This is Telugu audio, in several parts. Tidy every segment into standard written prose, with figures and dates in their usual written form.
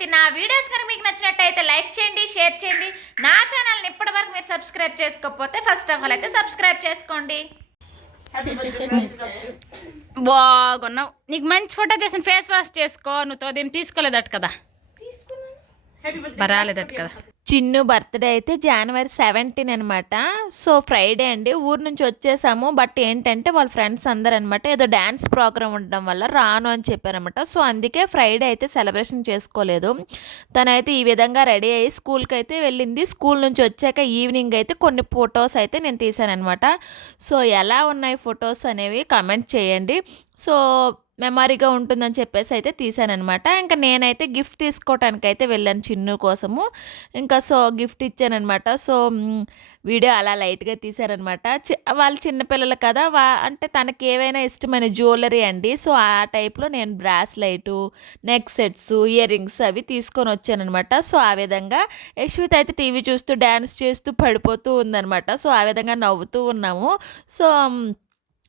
అయితే నా వీడియోస్ కనుక మీకు నచ్చినట్టయితే లైక్ చేయండి, షేర్ చేయండి. నా ఛానల్ని ఇప్పటివరకు మీరు సబ్స్క్రైబ్ చేసుకోకపోతే ఫస్ట్ ఆఫ్ ఆల్ అయితే సబ్స్క్రైబ్ చేసుకోండి. బాగున్నావు, నీకు మంచి ఫోటో తీసిన ఫేస్ వాష్ చేసుకో. నువ్వు అదేం తీసుకోలేదట కదా, రాలేదట కదా. చిన్ను బర్త్డే అయితే January 17 అనమాట. సో ఫ్రైడే అండి. ఊరు నుంచి వచ్చేసాము. బట్ ఏంటంటే వాళ్ళ ఫ్రెండ్స్ అందరు అనమాట ఏదో డ్యాన్స్ ప్రోగ్రామ్ ఉండడం వల్ల రాను అని చెప్పారనమాట. సో అందుకే ఫ్రైడే అయితే సెలబ్రేషన్ చేసుకోలేదు. తనైతే ఈ విధంగా రెడీ అయ్యి స్కూల్కి అయితే వెళ్ళింది. స్కూల్ నుంచి వచ్చాక ఈవినింగ్ అయితే కొన్ని ఫొటోస్ అయితే నేను తీసాను అనమాట. సో ఎలా ఉన్నాయి ఫొటోస్ అనేవి కమెంట్ చేయండి. సో మెమరీగా ఉంటుందని చెప్పేసి అయితే తీసానమాట. ఇంకా నేనైతే గిఫ్ట్ తీసుకోవటానికి అయితే వెళ్ళాను చిన్ను కోసము. ఇంకా సో గిఫ్ట్ ఇచ్చానమాట. సో వీడియో అలా లైట్గా తీశారనమాట. వాళ్ళు చిన్నపిల్లలు కదా, అంటే తనకి ఏవైనా ఇష్టమైన జ్యువెలరీ అండి. సో ఆ టైప్లో నేను బ్రాస్లైటు, నెక్ సెట్స్, ఇయర్ రింగ్స్ అవి తీసుకొని వచ్చానమాట. సో ఆ విధంగా యశ్విత్ అయితే టీవీ చూస్తూ డ్యాన్స్ చేస్తూ పడిపోతూ ఉందనమాట. సో ఆ విధంగా నవ్వుతూ ఉన్నాము. సో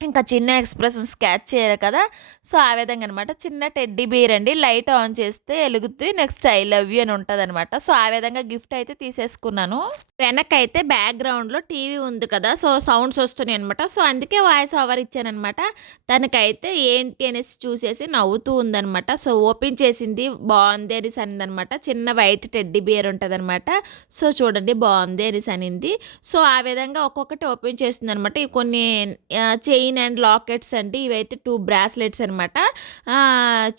ఇంకా చిన్న ఎక్స్ప్రెషన్ స్కెచ్ చేయరు కదా. సో ఆ విధంగా అనమాట. చిన్న టెడ్డీ బేర్ అండి, లైట్ ఆన్ చేస్తే వెలుగుద్ది, నెక్స్ట్ ఐ లవ్ యూ అని ఉంటుంది అనమాట. సో ఆ విధంగా గిఫ్ట్ అయితే తీసేసుకున్నాను. వెనకైతే బ్యాక్గ్రౌండ్లో టీవీ ఉంది కదా, సో సౌండ్స్ వస్తున్నాయి అనమాట. సో అందుకే వాయిస్ ఓవర్ ఇచ్చానమాట. తనకైతే ఏంటి అనేసి చూసేసి నవ్వుతూ ఉందనమాట. సో ఓపెన్ చేసింది, బాగుంది అనేసి అనిందనమాట. చిన్న వైట్ టెడ్డీ బేర్ ఉంటుంది అనమాట. సో చూడండి బాగుంది అనేసి అనింది. సో ఆ విధంగా ఒక్కొక్కటి ఓపెన్ చేస్తుంది అనమాట. కొన్ని చైన్ అండ్ లాకెట్స్ అండి, ఇవైతే 2 బ్రాస్లెట్స్ అనమాట.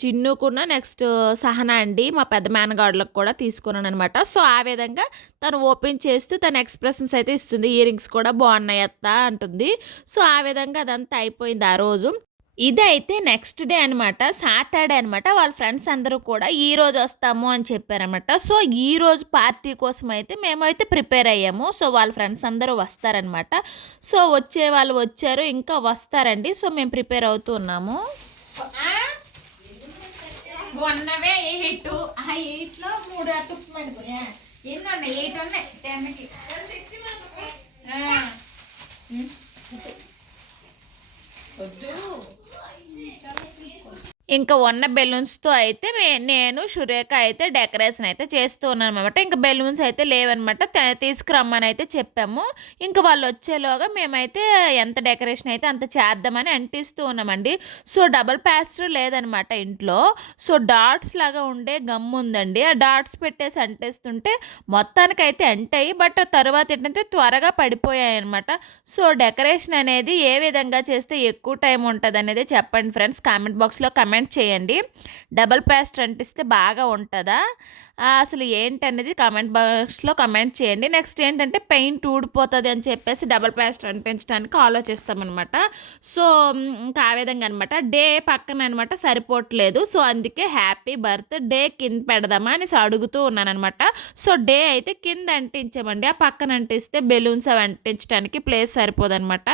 చిన్నుకున్న నెక్స్ట్ సహనా అండి, మా పెద్ద మేనగాడులకు కూడా తీసుకున్నాను అనమాట. సో ఆ విధంగా తను ఓపెన్ చేస్తూ తన ఎక్స్ప్రెషన్స్ అయితే ఇస్తుంది. ఇయర్ రింగ్స్ కూడా బాగున్నాయి అత్త అంటుంది. సో ఆ విధంగా అదంతా అయిపోయింది ఆ రోజు. ఇదైతే నెక్స్ట్ డే అనమాట, సాటర్డే అనమాట. వాళ్ళ ఫ్రెండ్స్ అందరూ కూడా ఈరోజు వస్తాము అని చెప్పారనమాట. సో ఈరోజు పార్టీ కోసం అయితే మేమైతే ప్రిపేర్ అయ్యాము. సో వాళ్ళ ఫ్రెండ్స్ అందరూ వస్తారనమాట. సో వచ్చే వాళ్ళు వచ్చారు, ఇంకా వస్తారండి. సో మేము ప్రిపేర్ అవుతూ ఉన్నాము. ఉన్నవే 8 ఆ 8లో 3 అతుక్కుమనుకున్నా ఎన్ని ఉన్నాయి, 8 ఉన్నాయి 10కి. ఇంకా ఉన్న బెలూన్స్తో అయితే నేను సురేఖ అయితే డెకరేషన్ అయితే చేస్తూ ఉన్నాను అనమాట. ఇంకా బెలూన్స్ అయితే లేవన్నమాట, తీసుకురమ్మని అయితే చెప్పాము. ఇంకా వాళ్ళు వచ్చేలోగా మేమైతే ఎంత డెకరేషన్ అయితే అంత చేద్దామని అంటిస్తూ ఉన్నామండి. సో డబుల్ ప్లాస్టర్ లేదనమాట ఇంట్లో. సో డాట్స్ లాగా ఉండే గమ్ ఉందండి, ఆ డాట్స్ పెట్టేసి అంటేస్తుంటే మొత్తానికైతే అంటాయి. బట్ తర్వాత ఏంటంటే త్వరగా పడిపోయాయి అనమాట. సో డెకరేషన్ అనేది ఏ విధంగా చేస్తే ఎక్కువ టైం ఉంటుంది అనేది చెప్పండి ఫ్రెండ్స్, కామెంట్ బాక్స్లో కమెంట్ చేయండి. డబల్ ప్లాస్టర్ అంటిస్తే బాగా ఉంటుందా అసలు ఏంటనేది కామెంట్ బాక్స్లో కమెంట్ చేయండి. నెక్స్ట్ ఏంటంటే పెయింట్ ఊడిపోతుంది అని చెప్పేసి డబల్ ప్లాస్టర్ అంటించడానికి ఆలోచిస్తామన్నమాట. సో ఇంకా ఆ విధంగా అనమాట. డే పక్కన అనమాట సరిపోవట్లేదు. సో అందుకే హ్యాపీ బర్త్డే కింద పెడదామా అని అడుగుతూ ఉన్నాను అనమాట. సో డే అయితే కింద అంటించామండి, ఆ పక్కన అంటిస్తే బెలూన్స్ అవి అంటించడానికి ప్లేస్ సరిపోదనమాట.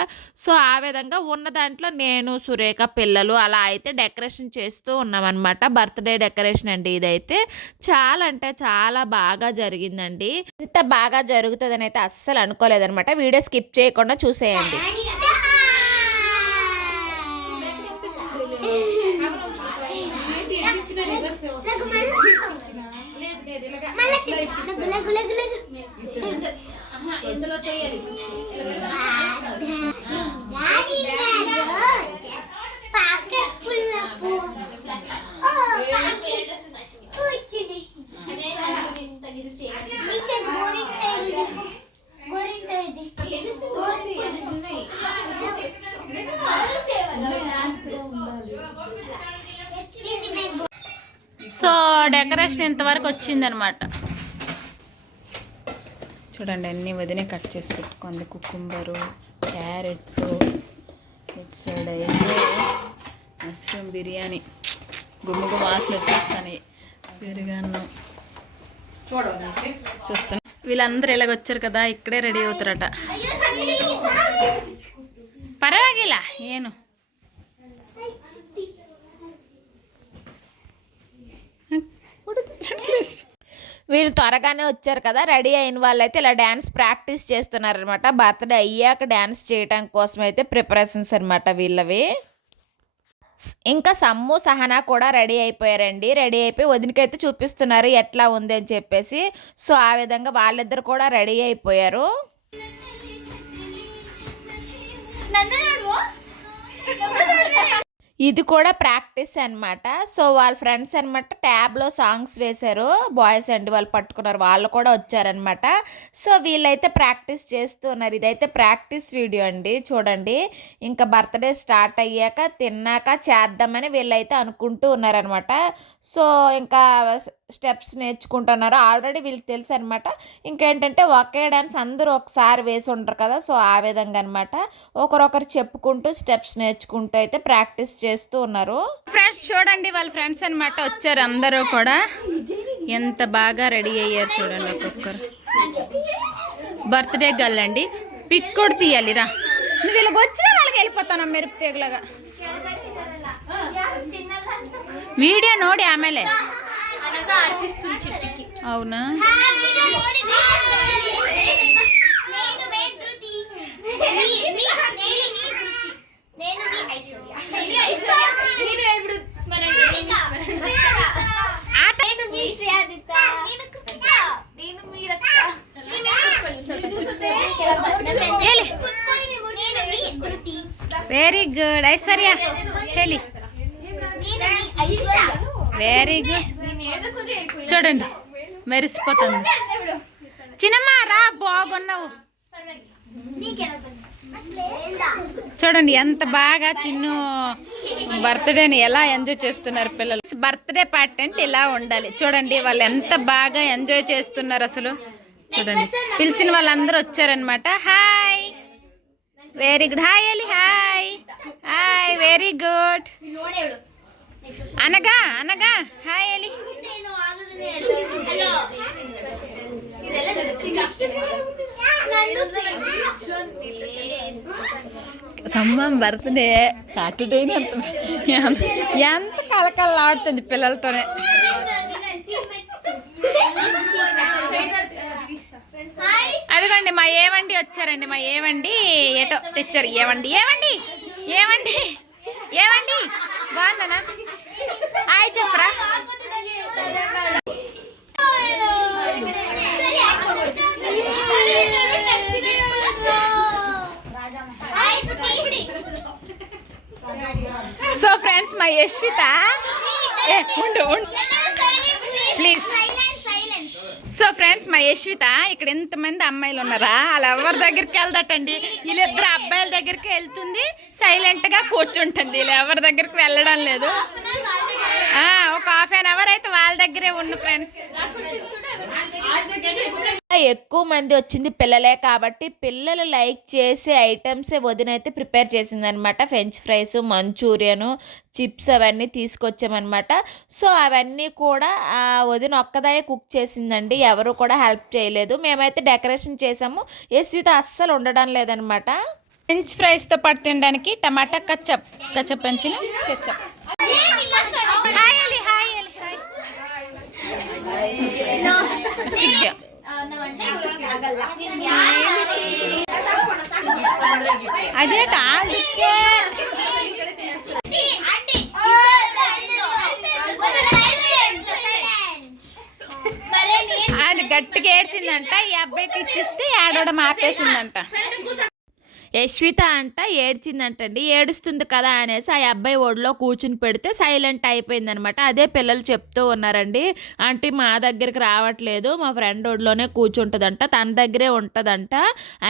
సో ఆ విధంగా ఉన్న దాంట్లో నేను సురేఖ పిల్లలు అలా అయితే డెకరేషన్ చేస్తూ ఉన్నామన్నమాట. బర్త్డే డెకరేషన్ అండి ఇదైతే. చాలా అంటే చాలా బాగా జరిగిందండి. ఇంత బాగా జరుగుతుందని అయితే అస్సలు అనుకోలేదనమాట. వీడియో స్కిప్ చేయకుండా చూసేయండి. సో డెకరేషన్ ఇంతవరకు వచ్చిందనమాట. చూడండి అన్నీ వదినే కట్ చేసి పెట్టుకుంది. కుకుంబరు, క్యారెట్, ఇటు సైడ్ అయితే మష్రూమ్ బిర్యానీ, గుమ్మగు వాసన వచ్చేస్తాను, పెరుగన్నం చూస్తాను. వీళ్ళందరూ ఇలాగొచ్చారు కదా, ఇక్కడే రెడీ అవుతారట. పర్వాగిల ఏను వీళ్ళు త్వరగానే వచ్చారు కదా, రెడీ అయిన వాళ్ళైతే ఇలా డ్యాన్స్ ప్రాక్టీస్ చేస్తున్నారనమాట. బర్త్డే అయ్యాక డ్యాన్స్ చేయడం కోసం అయితే ప్రిపరేషన్స్ అనమాట వీళ్ళవి. ఇంకా సమ్ము సహనా కూడా రెడీ అయిపోయారండి. రెడీ అయిపోయి వదినకైతే చూపిస్తున్నారు ఎట్లా ఉంది అని చెప్పేసి. సో ఆ విధంగా వాళ్ళిద్దరు కూడా రెడీ అయిపోయారు. ఇది కూడా ప్రాక్టీస్ అనమాట. సో వాళ్ళ ఫ్రెండ్స్ అనమాట ట్యాబ్లో సాంగ్స్ వేశారు. బాయ్స్ అండి వాళ్ళు పట్టుకున్నారు, వాళ్ళు కూడా వచ్చారనమాట. సో వీళ్ళైతే ప్రాక్టీస్ చేస్తూ ఉన్నారు. ఇదైతే ప్రాక్టీస్ వీడియో అండి, చూడండి. ఇంకా బర్త్డే స్టార్ట్ అయ్యాక తిన్నాక చేద్దామని వీళ్ళైతే అనుకుంటూ ఉన్నారనమాట. సో ఇంకా స్టెప్స్ నేర్చుకుంటున్నారు. ఆల్రెడీ వీళ్ళకి తెలుసు అనమాట. ఇంకేంటంటే ఒకే డాన్స్ అందరూ ఒకసారి వేసి ఉంటారు కదా, సో ఆ విధంగా అనమాట ఒకరొకరు చెప్పుకుంటూ స్టెప్స్ నేర్చుకుంటూ అయితే ప్రాక్టీస్ చేస్తూ ఉన్నారు. ఫ్రెండ్స్ చూడండి, వాళ్ళ ఫ్రెండ్స్ అనమాట వచ్చారు. అందరూ కూడా ఎంత బాగా రెడీ అయ్యారు చూడండి. ఒక్కొక్కరు బర్త్డే గర్ల్ అండి. పిక్ కూడా తీయాలి రా. నువ్వు వీళ్ళకి వచ్చినా వాళ్ళకి వెళ్ళిపోతాను మెరుపు తీగలాగా. వీడియో నోడి ఆమెలే అవునా. Very good Aishwarya. Helio very good. చూడండి మెరిసిపోతుంది. చిన్నమ్మ రా, బాగున్నావు. చూడండి ఎంత బాగా చిన్ను బర్త్డేని ఎలా ఎంజాయ్ చేస్తున్నారు పిల్లలు. బర్త్డే పార్టీ అంటే ఇలా ఉండాలి. చూడండి వాళ్ళు ఎంత బాగా ఎంజాయ్ చేస్తున్నారు అసలు. చూడండి పిలిచిన వాళ్ళందరూ వచ్చారనమాట. Hi very good. Hi Ali. Hi hi very good. అనగా అనగా హాయ్ అలి. సమ్మం బర్త్డే సాటర్డే ఎంత కలకలాడుతుంది పిల్లలతోనే. అదిగోండి మా ఏవండి వచ్చారండి. మా ఏవండి ఏటో తెచ్చారు. ఏవండి ఏవండి ఏవండి ఏవండి బాగుందనా? హాయ్ చెప్పరా. సో ఫ్రెండ్స్ మా యశ్విత ప్లీజ్. సో ఫ్రెండ్స్ మా యశ్విత ఇక్కడ ఎంతమంది అమ్మాయిలు ఉన్నారా, అలా ఎవరి దగ్గరికి వెళ్దటండి. వీళ్ళిద్దరు అబ్బాయిల దగ్గరికి వెళ్తుంది, సైలెంట్గా కూర్చుంటుంది. వీళ్ళు ఎవరి దగ్గరికి వెళ్ళడం లేదు. ఒక ½ అయితే వాళ్ళ దగ్గరే ఉండు ఫ్రెండ్స్. ఎక్కువ మంది వచ్చింది పిల్లలే కాబట్టి పిల్లలు లైక్ చేసే ఐటమ్సే వదినైతే ప్రిపేర్ చేసిందనమాట. ఫ్రెంచ్ ఫ్రైస్, మంచూరియను, చిప్స్ అవన్నీ తీసుకొచ్చామన్నమాట. సో అవన్నీ కూడా వదిన ఒక్కదాయే కుక్ చేసిందండి, ఎవరు కూడా హెల్ప్ చేయలేదు. మేమైతే డెకరేషన్ చేసాము. యశ్విత అస్సలు ఉండడం లేదనమాట. ఫ్రెంచ్ ఫ్రైస్తో పాటు తినడానికి టమాటా కచ్చప్ పెంచిన తెచ్చాం. అదేట అది గట్టిగా ఏడ్చిందంట. ఈ అబ్బాయికి ఇచ్చిస్తే ఏడవడం ఆపేసిందంట. యశ్విత అంట ఏడ్చిందంటండి. ఏడుస్తుంది కదా అనేసి ఆ అబ్బాయి ఒడిలో కూర్చుని పెడితే సైలెంట్ అయిపోయిందనమాట. అదే పిల్లలు చెప్తూ ఉన్నారండి. అంటే మా దగ్గరికి రావట్లేదు, మా ఫ్రెండ్ ఒడిలోనే కూర్చుంటుందంట, తన దగ్గరే ఉంటుందంట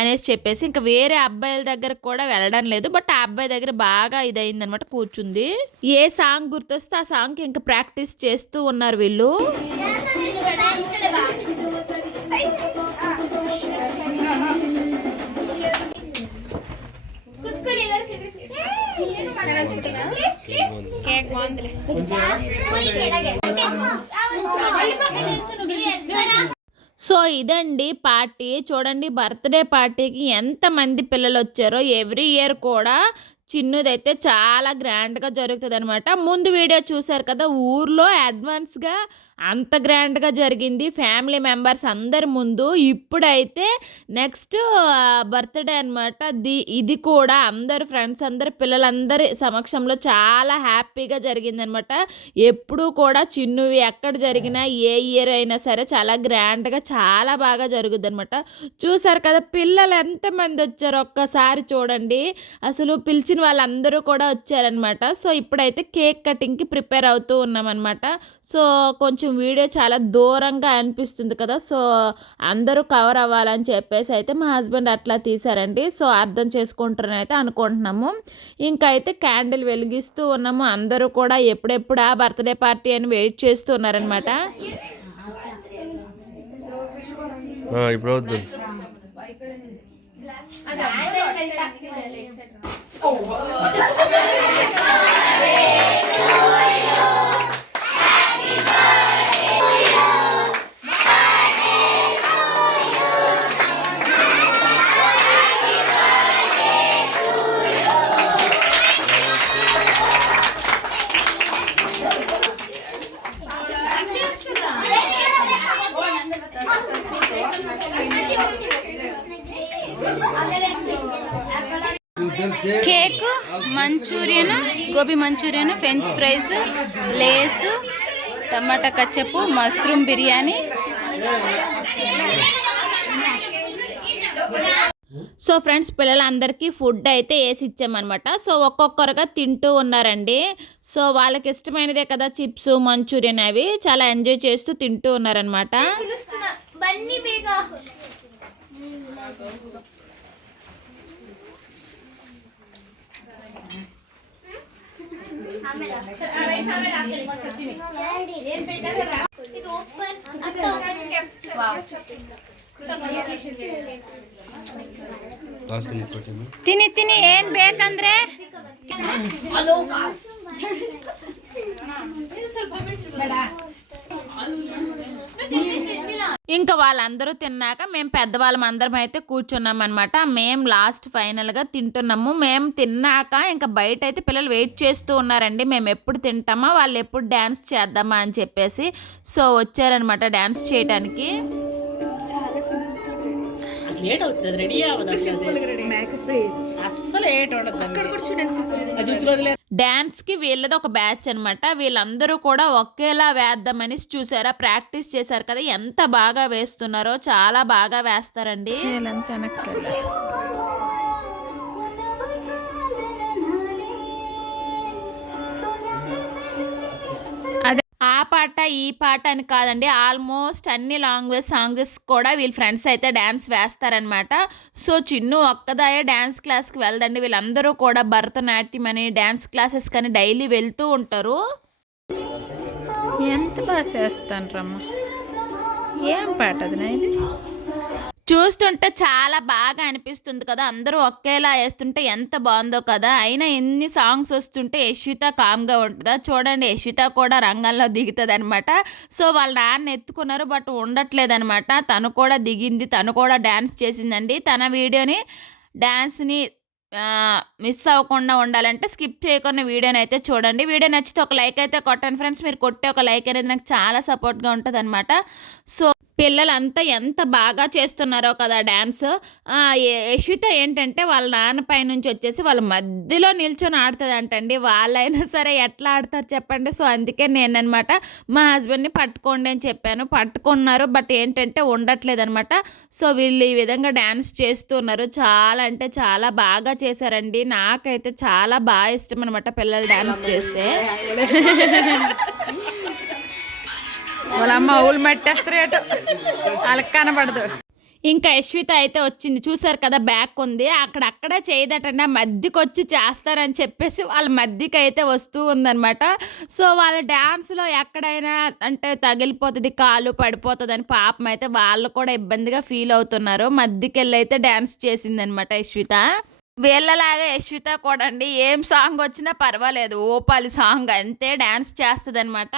అనేసి చెప్పేసి ఇంకా వేరే అబ్బాయిల దగ్గరకు కూడా వెళ్ళడం లేదు. బట్ ఆ అబ్బాయి దగ్గర బాగా ఇదైందనమాట, కూర్చుంది. ఏ సాంగ్ గుర్తొస్తే ఆ సాంగ్కి ఇంకా ప్రాక్టీస్ చేస్తూ ఉన్నారు వీళ్ళు. సో ఇదండి పార్టీ. చూడండి బర్త్డే పార్టీకి ఎంతమంది పిల్లలు వచ్చారో. ఎవ్రీ ఇయర్ కూడా చిన్నుదైతే చాలా గ్రాండ్‌గా జరుగుతదనమాట. ముందు వీడియో చూసారు కదా! ఊర్లో అడ్వాన్స్‌గా అంత గ్రాండ్‌గా జరిగింది. ఫ్యామిలీ మెంబర్స్ అందరి ముందు. ఇప్పుడైతే నెక్స్ట్ బర్త్‌డే అనమాట. ఇది కూడా అందరు ఫ్రెండ్స్ అందరు పిల్లలందరి సమక్షంలో చాలా హ్యాపీగా జరిగిందనమాట. ఎప్పుడూ కూడా చిన్నువి ఎక్కడ జరిగినా ఏ ఇయర్ అయినా సరే చాలా గ్రాండ్‌గా చాలా బాగా జరుగుద్దనమాట. చూసారు కదా! పిల్లలు ఎంతమంది వచ్చారో ఒక్కసారి చూడండి. అసలు పిలిచిన వాళ్ళందరూ కూడా వచ్చారనమాట. సో, ఇప్పుడైతే కేక్ కటింగ్‌కి ప్రిపేర్ అవుతూ ఉన్నామనమాట. సో, కొంచెం వీడియో చాలా దూరంగా అనిపిస్తుంది కదా! సో, అందరూ కవర్ అవ్వాలని చెప్పేసి అయితే మా హస్బెండ్ అట్లా తీశారండి. సో, అర్థం చేసుకుంటారని అయితే అనుకుంటున్నాము. ఇంకా అయితే క్యాండిల్ వెలిగిస్తూ ఉన్నాము. అందరూ కూడా ఎప్పుడెప్పుడా బర్త్‌డే పార్టీ అని వెయిట్ చేస్తూ ఉన్నారనమాట. ఇప్పుడు cake, Manchurian, gobi Manchurian, French fries, Lay's, టమాటా కచ్చపు, మష్రూమ్ బిర్యానీ. సో ఫ్రెండ్స్, పిల్లలందరికీ ఫుడ్ అయితే వేసి ఇచ్చామన్నమాట. సో ఒక్కొక్కరుగా తింటూ ఉన్నారండి. సో వాళ్ళకి ఇష్టమైనదే కదా చిప్స్, మంచూరియన్, అవి చాలా ఎంజాయ్ చేస్తూ తింటూ ఉన్నారనమాట. ತಿನ್ನಿ ತಿನ್ನಿ ಏನ್ ಬೇಕಂದ್ರೆ ఇంకా వాళ్ళందరూ తిన్నాక మేము పెద్దవాళ్ళం అందరం అయితే కూర్చున్నాం అనమాట. మేము లాస్ట్ ఫైనల్గా తింటున్నాము. మేము తిన్నాక ఇంకా బయట అయితే పిల్లలు వెయిట్ చేస్తూ ఉన్నారండి. మేము ఎప్పుడు తింటామా, వాళ్ళు ఎప్పుడు డ్యాన్స్ చేద్దామా అని చెప్పేసి. సో వచ్చారనమాట డ్యాన్స్ చేయడానికి. లేట్ అవుతుంది, రెడీ డ్యాన్స్కి వీళ్ళది ఒక బ్యాచ్ అనమాట. వీళ్ళందరూ కూడా ఒకేలా వేద్దామని చూసారా, ప్రాక్టీస్ చేశారు కదా, ఎంత బాగా వేస్తున్నారో. చాలా బాగా వేస్తారండి. ఆ పాట ఈ పాట అని కాదండి, ఆల్మోస్ట్ అన్ని లాంగ్వేజ్ సాంగ్స్ కూడా వీళ్ళ ఫ్రెండ్స్ అయితే డ్యాన్స్ వేస్తారనమాట. సో చిన్ను ఒక్కదాయే డ్యాన్స్ క్లాస్కి వెళ్దండి. వీళ్ళందరూ కూడా భరతనాట్యం అని డ్యాన్స్ క్లాసెస్ కానీ డైలీ వెళ్తూ ఉంటారు. ఎంత బాగా చేస్తాను రమ్మ. ఏం పాట అది నా ఇది? చూస్తుంటే చాలా బాగా అనిపిస్తుంది కదా, అందరూ ఒకేలా వేస్తుంటే ఎంత బాగుందో కదా. అయినా ఎన్ని సాంగ్స్ వస్తుంటే యశ్విత కామ్గా ఉంటుందా చూడండి. యశ్విత కూడా రంగంలో దిగుతుంది అనమాట. సో వాళ్ళ నాన్న ఎత్తుకున్నారు, బట్ ఉండట్లేదు అనమాట. తను కూడా దిగింది, తను కూడా డ్యాన్స్ చేసిందండి. తన వీడియోని డ్యాన్స్ని మిస్ అవ్వకుండా ఉండాలంటే స్కిప్ చేయకుండా వీడియోని అయితే చూడండి. వీడియో నచ్చితే ఒక లైక్ అయితే కొట్టండి ఫ్రెండ్స్. మీరు కొట్టే ఒక లైక్ అనేది నాకు చాలా సపోర్ట్గా ఉంటుంది అనమాట. సో పిల్లలంతా ఎంత బాగా చేస్తున్నారో కదా డ్యాన్స్. యశ్విత ఏంటంటే వాళ్ళ నాన్న పై నుంచి వచ్చేసి వాళ్ళ మధ్యలో నిల్చొని ఆడుతుందంటండి. వాళ్ళైనా సరే ఎట్లా ఆడతారు చెప్పండి. సో అందుకే నేననమాట మా హస్బెండ్ని పట్టుకోండి అని చెప్పాను. పట్టుకున్నారు, బట్ ఏంటంటే ఉండట్లేదు అనమాట. సో వీళ్ళు ఈ విధంగా డ్యాన్స్ చేస్తున్నారు. చాలా అంటే చాలా బాగా చేశారండి. నాకైతే చాలా బాగా ఇష్టం అనమాట పిల్లలు డ్యాన్స్ చేస్తే. వాళ్ళ అమ్మ ఊళ్ళు మట్టేస్తారు, వాళ్ళకి కనబడదు. ఇంకా యశ్విత అయితే వచ్చింది, చూసారు కదా బ్యాక్ ఉంది, అక్కడక్కడే చేయదటండి. ఆ మధ్యకి వచ్చి చేస్తారని చెప్పేసి వాళ్ళ మధ్యకి అయితే వస్తూ ఉందనమాట. సో వాళ్ళ డ్యాన్స్లో ఎక్కడైనా అంటే తగిలిపోతుంది, కాలు పడిపోతుంది అని పాపం అయితే వాళ్ళు కూడా ఇబ్బందిగా ఫీల్ అవుతున్నారు. మధ్యకి వెళ్ళి అయితే డ్యాన్స్ చేసిందనమాట యశ్విత. వీళ్ళలాగా యశ్విత కూడా అండి, ఏం సాంగ్ వచ్చినా పర్వాలేదు, ఓపాలి సాంగ్ అంతే డ్యాన్స్ చేస్తుంది అనమాట.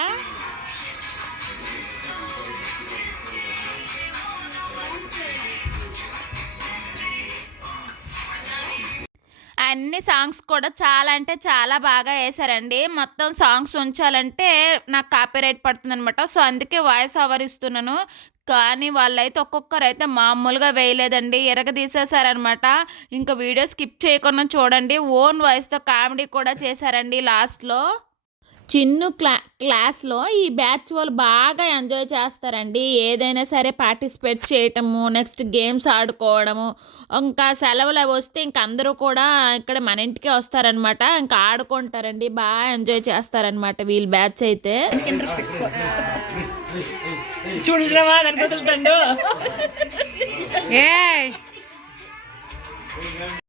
అన్ని సాంగ్స్ కూడా చాలా అంటే చాలా బాగా వేశారండి. మొత్తం సాంగ్స్ ఉంచాలంటే నాకు కాపీరైట్ పడుతుందనమాట. సో, అందుకే వాయిస్ ఓవర్ ఇస్తున్నాను. కానీ వాళ్ళైతే ఒక్కొక్కరైతే మామూలుగా వేయలేదండి. ఇరగదీసేశారనమాట. ఇంక వీడియో స్కిప్ చేయకుండా చూడండి. ఓన్ వాయిస్‌తో కామెడీ కూడా చేశారండి లాస్ట్‌లో. చిన్ను క్లాస్‌లో ఈ బ్యాచ్ వాళ్ళు బాగా ఎంజాయ్ చేస్తారండి. ఏదైనా సరే పార్టిసిపేట్ చేయటము, నెక్స్ట్ గేమ్స్ ఆడుకోవడము. ఇంకా సెలవులు అవి వస్తే ఇంక అందరూ కూడా ఇక్కడ మన ఇంటికే వస్తారనమాట. ఇంకా ఆడుకుంటారండి. బాగా ఎంజాయ్ చేస్తారనమాట వీళ్ళ బ్యాచ్ అయితే. చూడరా దానికి వదులుతాడు.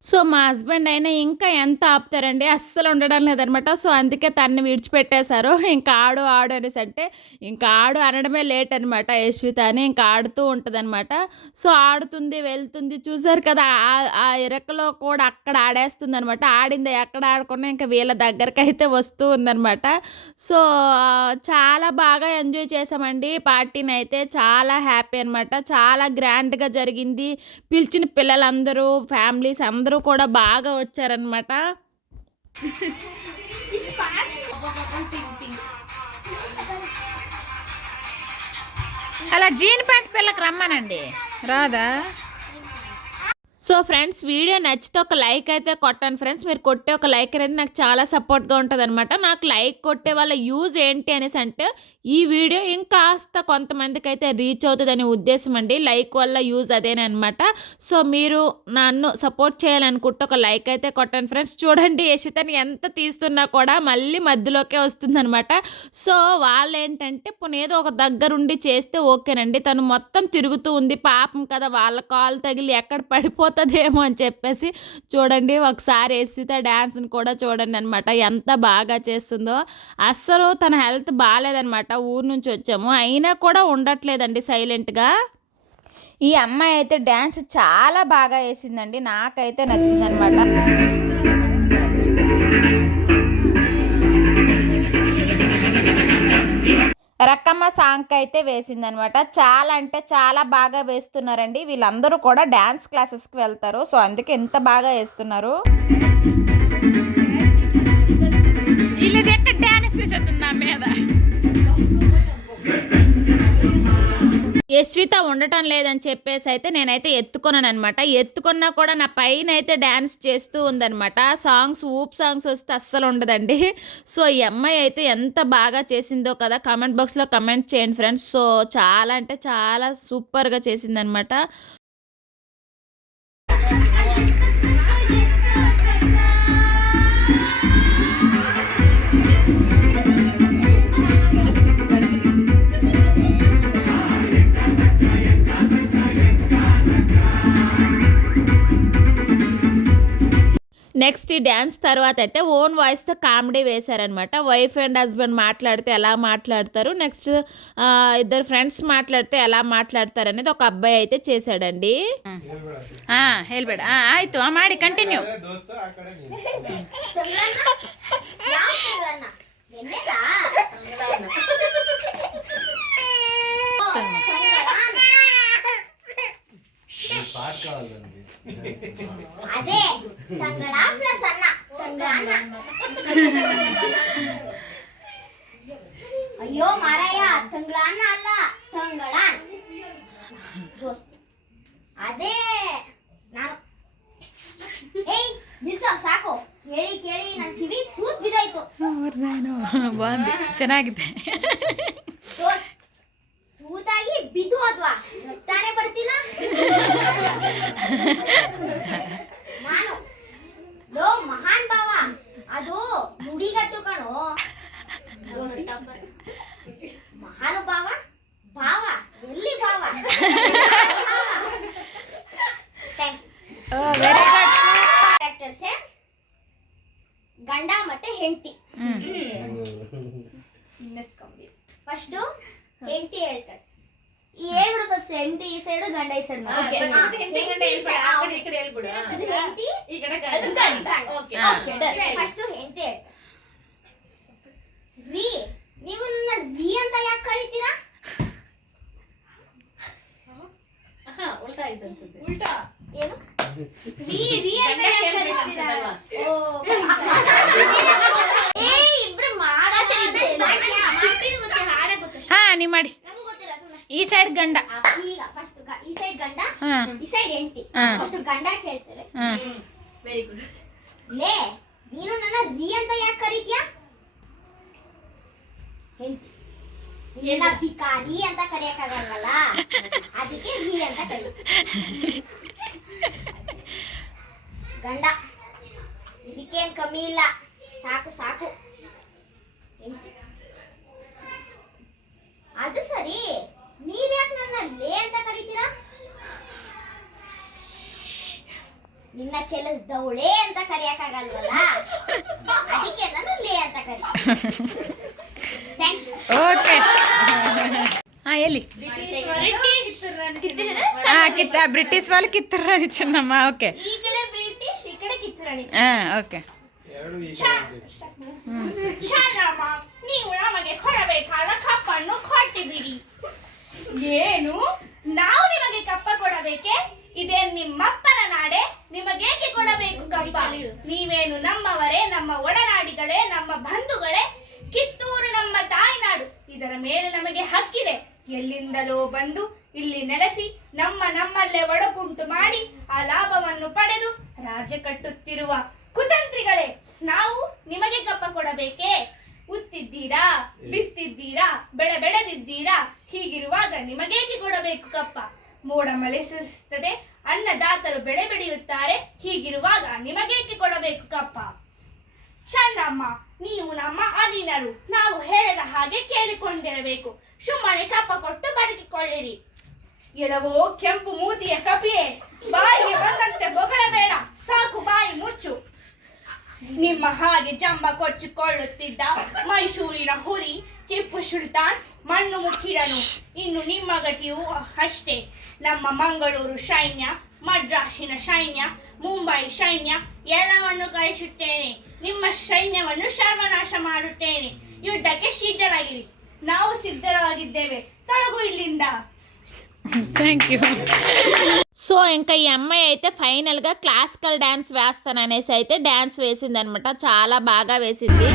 సో, మా హస్బెండ్ అయినా ఇంకా ఎంత ఆపుతారండి, అస్సలు ఉండడం లేదనమాట. సో, అందుకే తనని విడిచిపెట్టేశారు. ఇంకా ఆడు అనేసి అంటే ఇంకా ఆడు అనడమే లేట్ అనమాట యశ్విత అని. ఇంకా ఆడుతూ ఉంటుందన్నమాట. సో, ఆడుతుంది వెళ్తుంది చూసారు కదా, ఆ ఇరకలో కూడా అక్కడ ఆడేస్తుంది అనమాట. ఆడింది ఎక్కడ ఆడకుండా ఇంకా వీళ్ళ దగ్గరికి అయితే వస్తూ ఉందన్నమాట. సో, చాలా బాగా ఎంజాయ్ చేసామండి పార్టీని అయితే. చాలా హ్యాపీ అనమాట. చాలా గ్రాండ్గా జరిగింది. పిలిచిన పిల్లలందరూ ఫ్యామిలీస్ అందరూ కూడా బాగా వచ్చారనమాట. అలా జీన్ ప్యాంట్ పిల్లకి రమ్మనండి, రాదా? సో ఫ్రెండ్స్, వీడియో నచ్చితే ఒక లైక్ అయితే కొట్టండి ఫ్రెండ్స్. మీరు కొట్టే ఒక లైక్ అనేది నాకు చాలా సపోర్ట్గా ఉంటుంది అనమాట. నాకు లైక్ కొట్టే వాళ్ళ యూజ్ ఏంటి అనేసి అంటే, ఈ వీడియో ఇంకాస్త కొంతమందికి అయితే రీచ్ అవుతుందనే ఉద్దేశం అండి. లైక్ వల్ల యూజ్ అదేనే అనమాట. సో మీరు నన్ను సపోర్ట్ చేయాలనుకుంటే ఒక లైక్ అయితే కొట్టండి ఫ్రెండ్స్. చూడండి, యశ్వితని ఎంత తీస్తున్నా కూడా మళ్ళీ మధ్యలోకే వస్తుందనమాట. సో వాళ్ళు ఏంటంటే ఏదో ఒక దగ్గరుండి చేస్తే ఓకేనండి. తను మొత్తం తిరుగుతూ ఉంది, పాపం కదా, వాళ్ళ కాలు తగిలి ఎక్కడ పడిపోతుందేమో అని చెప్పేసి. చూడండి, ఒకసారి యశ్విత డ్యాన్స్ని కూడా చూడండి అనమాట, ఎంత బాగా చేస్తుందో. అస్సలు తన హెల్త్ బాగాలేదనమాట. ఊరు నుంచి వచ్చాము, అయినా కూడా ఉండట్లేదండి సైలెంట్గా. ఈ అమ్మాయి అయితే డ్యాన్స్ చాలా బాగా వేసిందండి, నాకైతే నచ్చిందనమాట. రకమ్మ సాంగ్ అయితే వేసిందనమాట. చాలా అంటే చాలా బాగా వేస్తున్నారండి. వీళ్ళందరూ కూడా డ్యాన్స్ క్లాసెస్కి వెళ్తారు. సో అందుకే ఎంత బాగా వేస్తున్నారు. యశ్విత ఉండటం లేదని చెప్పేసి అయితే నేనైతే ఎత్తుకున్నాను అనమాట. ఎత్తుకున్నా కూడా నా పైన అయితే డ్యాన్స్ చేస్తూ ఉందనమాట. సాంగ్స్ ఊప్ సాంగ్స్ వస్తే అస్సలు ఉండదండి. సో ఈ అమ్మాయి అయితే ఎంత బాగా చేసిందో కదా, కామెంట్ బాక్స్లో కమెంట్ చేయండి ఫ్రెండ్స్. సో చాలా అంటే చాలా సూపర్గా చేసిందనమాట. నెక్స్ట్ ఈ డ్యాన్స్ తర్వాత అయితే ఓన్ వాయిస్తో కామెడీ వేశారనమాట. వైఫ్ అండ్ హస్బెండ్ మాట్లాడితే ఎలా మాట్లాడతారు, నెక్స్ట్ ఇద్దరు ఫ్రెండ్స్ మాట్లాడితే ఎలా మాట్లాడతారు అనేది ఒక అబ్బాయి అయితే చేశాడండి. ಹೇಳ್ಬೇಡ, ಆಯ್ತು ಮಾಡಿ ಕಂಟಿನ್ಯೂ. అదే తంగడా ప్లస్ అన్న తంగడా అయ్యో మారయ్య తంగడా అన్న అಲ್ಲ తంగడా దోస్త్ అదే ನಾನು ಏಯ್ ನಿಲ್ಸೋ ಸಾಕು ಕೇಳಿ ಕೇಳಿ ನನ್ನ ಕಿವಿ ತೂತ್ ಬಿದ್ದಾಯ್ತು. ಬಾಂದಿ ಚೆನ್ನಾಗಿದೆ ದೋಸ್ತ್ ತೂತಾಗಿ ಬಿದ್ದು ಹೋದ್ವಾ, ರಕ್ತಾನೆ ಬರ್ತಿಲ್ಲ. ನಾನು ಲೋ ಮಹಾನ್ ಭಾವ, ಅದು ನುಡಿಗಟ್ಟು ಕಣೋ. ಮಹಾನುಭಾವ ಭಾವ ಎಲ್ಲಿ ಭಾವ? Very good. ಕ್ಯಾರೆಕ್ಟರ್ಸೇ ಗಂಡ ಮತ್ತೆ ಹೆಂಡತಿ. ಫಸ್ಟ್ ಹೆಂಡತಿ ಹೇಳ್ತಾರೆ, ಈ ಹೇಳ್ಬಿಡು ಫಸ್ಟ್. ಹೆಂಡತಿ ಈ ಸೈಡು, ಗಂಡ ಈ ಸೈಡ್. ಫಸ್ಟ್ ಹೆಂಡತಿ ರೀ, ನೀವು ನನ್ನ ರೀ ಅಂತ ಯಾಕೆ ಕರೀತೀರಾ? ಏನು ರೀ ರೀ ಅಂತ ಯಾಕೆ ಕರೀತೀರಾ? ನೀ ಮಾಡಿ. ನಂಗೂ ಗೊತ್ತಿಲ್ಲ ಸುಮ್ಮನೆ. ಈ ಸೈಡ್ ಗಂಡ. ಈಗ ಫಸ್ಟ್ ಈ ಸೈಡ್ ಗಂಡ, ಹಾ ಈ ಸೈಡ್ ಹೆಂಡತಿ. ಹಾ. ಫಸ್ಟ್ ಗಂಡ ಕೇಳ್ತಾರೆ. ಹಾ ವೆರಿ ಗುಡ್. ಲೇ ನೀನು ನನ್ನ ರೀ ಅಂತ ಯಾಕೆ ಕರೀತೀಯಾ? ಹೆಂಡತಿ ನಿನ್ನ ಭಿಕಾರಿ ಅಂತ ಕರೆಯಕ್ಕಾಗಲ್ವಲ್ಲ, ಅದಕ್ಕೆ ರೀ ಅಂತ ಕರೀತೀವಿ. ಗಂಡ ಇದಕ್ಕೇನ್ ಕಮ್ಮಿ ಇಲ್ಲ, ಸಾಕು ಸಾಕು. ಹೆಂಡ್ತಿ. ಅದು ಸರಿ, ನೀವ್ಯಾಕೆ ನನ್ನ ಲೇ ಅಂತ ಕರೀತೀರಾ? ನಿನ್ನ ಕೆಲಸದವಳೆ ಅಂತ ಕರೆಯಕ್ಕಾಗಲ್ವಲ್ಲ, ಅದಕ್ಕೆ ನಾನು ಲೇ ಅಂತ ಕರೀತೀನಿ. Thank you. ಓಕೆ. ಹಾ ಎಲ್ಲಿ ಬ್ರಿಟಿಷ್ వాళ్ళు కిత్తూరు రాణి చిన్నమ్మ. ఓకే ಈ ಕಡೆ ಬ್ರಿಟಿಷ್, ಈ ಕಡೆ ಕಿತ್ತೂರಾಣಿ. ఓకే. ಶಾನಮ್ಮ, ನೀವು ನಮಗೆ ಕೊಡಬೇಕಾದ ಕಪ್ಪನ್ನು ಕೊಟ್ಟಿಬಿಡಿ. ಏನು? ನಾವು ನಿಮಗೆ ಕಪ್ಪ ಕೊಡಬೇಕೆ? ಇದೇ ನಿಮ್ಮಪ್ಪನ ನಾಡೆ, ನಿಮಗೇಕೆ ಕೊಡಬೇಕು ಕಪ್ಪ? ನೀವೇನು ನಮ್ಮವರೇ, ನಮ್ಮ ಒಡನಾಡಿಗಳೇ, ನಮ್ಮ ಬಂಧುಗಳೇ. ಕಿತ್ತೂರು ನಮ್ಮ ತಾಯ್ನಾಡು, ಇದರ ಮೇಲೆ ನಮಗೆ ಹಕ್ಕಿದೆ. ಎಲ್ಲಿಂದಲೋ ಬಂದು ಇಲ್ಲಿ ನೆಲೆಸಿ ನಮ್ಮಲ್ಲೇ ಒಡಕುಂಟು ಮಾಡಿ ಆ ಲಾಭವನ್ನು ಪಡೆದು ರಾಜ್ಯ ಕಟ್ಟುತ್ತಿರುವ ಕುತಂತ್ರಿಗಳೇ, ನಾವು ನಿಮಗೆ ಕಪ್ಪ ಕೊಡಬೇಕೇ? ಉತ್ತಿದ್ದೀರಾ, ಬಿತ್ತಿದ್ದೀರಾ, ಬೆಳೆ ಬೆಳೆದಿದ್ದೀರಾ? ಹೀಗಿರುವಾಗ ನಿಮಗೇಕೆ ಕೊಡಬೇಕು ಕಪ್ಪ? ಮೋಡ ಮಳೆ ಸುರಿಸುತ್ತದೆ, ಅನ್ನದಾತರು ಬೆಳೆ ಬೆಳೆಯುತ್ತಾರೆ. ಹೀಗಿರುವಾಗ ನಿಮಗೇಕೆ ಕೊಡಬೇಕು ಕಪ್ಪ? ಚಂದಮ್ಮ, ನೀವು ನಮ್ಮ ಅಧೀನರು, ನಾವು ಹೇಳಿದ ಹಾಗೆ ಕೇಳಿಕೊಂಡಿರಬೇಕು. ಸುಮ್ಮನೆ ಕಪ್ಪ ಕೊಟ್ಟು ಬದುಕಿಕೊಳ್ಳಿರಿ. ಎಲ್ಲವೋ ಕೆಂಪು ಮೂತಿಯ ಕಪಿಯೇ, ಬಾಯಿಗೆ ಬಂದಂತೆ ಬೊಗಳಬೇಡ, ಸಾಕು ಬಾಯಿ ಮುಚ್ಚು. ನಿಮ್ಮ ಹಾಗೆ ಜಂಬ ಕೊಚ್ಚಿಕೊಳ್ಳುತ್ತಿದ್ದ ಮೈಸೂರಿನ ಹುಲಿ ಟಿಪ್ಪು ಸುಲ್ತಾನ್ ಮಣ್ಣು ಮುಕ್ಕಿದನು. ಇನ್ನು ನಿಮ್ಮ ಗತಿಯೂ ಅಷ್ಟೇ. ನಮ್ಮ ಮಂಗಳೂರು ಸೈನ್ಯ, ಮದ್ರಾಸಿನ ಸೈನ್ಯ, ಮುಂಬೈ ಸೈನ್ಯ ಎಲ್ಲವನ್ನು ಕಳಿಸುತ್ತೇನೆ. ನಿಮ್ಮ ಸೈನ್ಯವನ್ನು ಸರ್ವನಾಶ ಮಾಡುತ್ತೇನೆ. ಯುದ್ಧಕ್ಕೆ ಸಿದ್ಧರಾಗಿರಿ. ನಾವು సిద్ధరాగిದ್ದೇವೆ. తొలగు ఇల్లింద. Thank you. సో ఇంకా ఈ అమ్మాయి అయితే ఫైనల్గా క్లాసికల్ డ్యాన్స్ వేస్తాననేసి అయితే డ్యాన్స్ వేసిందనమాట. చాలా బాగా వేసింది.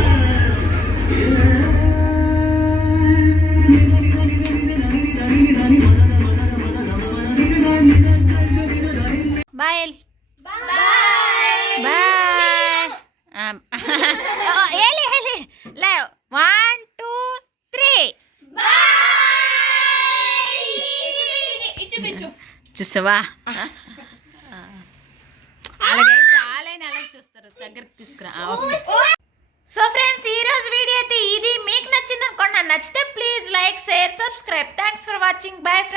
బాయ్ ఎలి బాయ్. ఎలి ఎలి లే 1 2 3 చూసావా? అలాగైతే ఆలైన అలాగే చూస్తారు, దగ్గరికి తీసుకురా. సో ఫ్రెండ్స్, ఈ రోజు వీడియో అయితే ఇది. మీకు నచ్చింది అనుకోండి. నచ్చితే please like, share, subscribe. Thanks for watching. Bye friends.